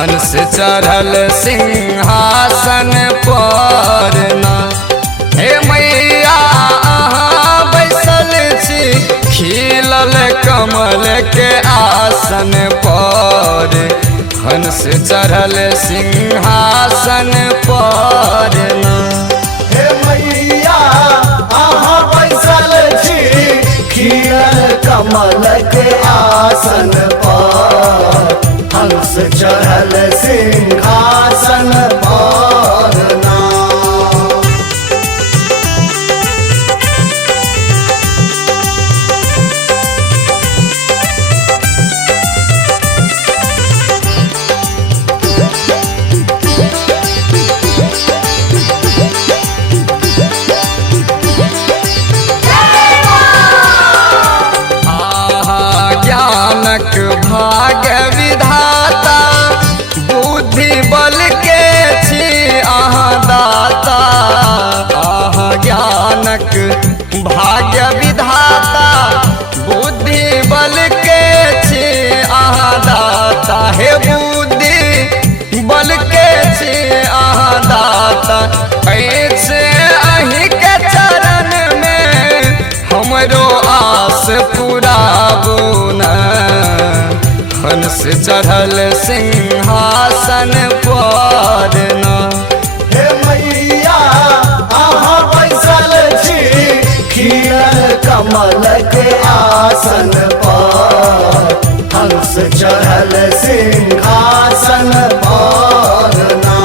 हंस चढ़ल सिंहासन पर ना। हे मैया अहाँ बैसल छी खिलल कमल के आसन पर, हंस चढ़ल सिंहासन पर ना। हे मैया अहाँ बैसल छी खिलल कमल के आसन पर, हंस चढ़ल सिंहासन पर ना। ज्ञानक भाग्य विधाता बुद्धि बल के छी अहाँ दाता। ज्ञानक भाग्य विधाता बुद्धि बल के छी अहाँ दाता। हे बुद्धि बल के छी अहाँ दाता, ऐसे अहीं के चरण में हमरो आस पुराबू ना। हंस चढ़ल सिंहासन पर ना। हे मैया अहाँ बैसल छी खिलल कमल के आसन पर, हंस चढ़ल सिंहासन पर ना।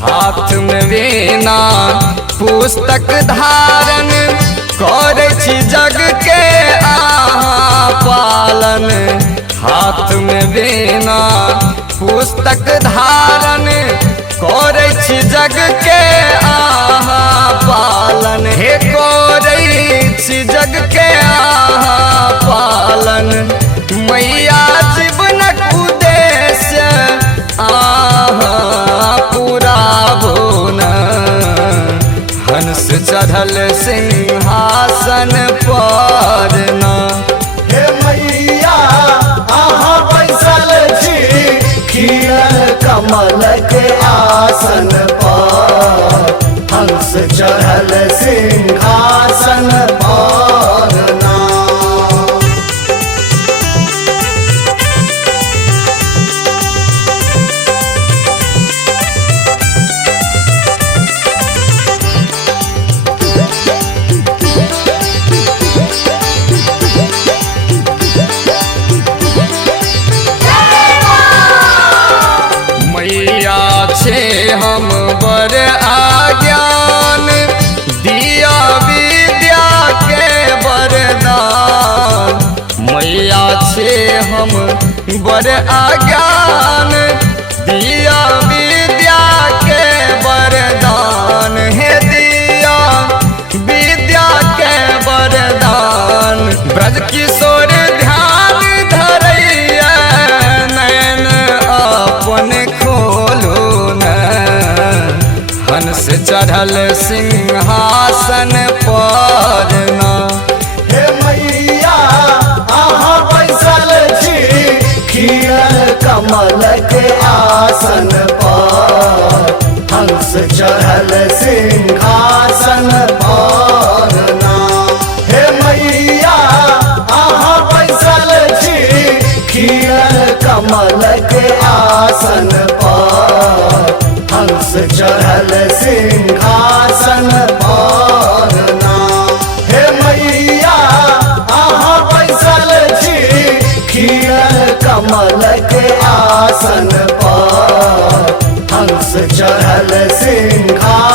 हाथ में वीणा पुस्तक धारण करै छी जग के अहाँ पालन। हाथ में वीणा पुस्तक धारण करै छी जग के अहाँ पालन। हे करै छी जग के अहाँ पालन, मैया जीवनक उद्देश्य अहाँ पुराबू ना। हंस चढ़ल सिंहासन पर ना। हे मैया अहाँ बैसल छी खिलल कमल के आसन पर, हंस चढ़ल सिंहासन पर ना। मैया छे हम बर आज्ञान, दिया विद्या के वरदान। मैया छे हम बर आज्ञान, दिया विद्या के वरदान। हे दिया विद्या के वरदान, ब्रज किशोर ध्यान धरैया नयन अपन खोलू ना। हंस चढ़ल सिंहासन पर ना। हे मैया अहाँ बैसल छी खिलल कमल के आसन पर, हंस चढ़ल सिंहासन पर ना। हे मैया अहाँ बैसल छी खिलल कमल के आसन पर, हंस चढ़ल सिंहासन पर ना। हे मैया अहाँ बैसल छी खिलल कमल के आसन पर, हंस चढ़ल सिंहासन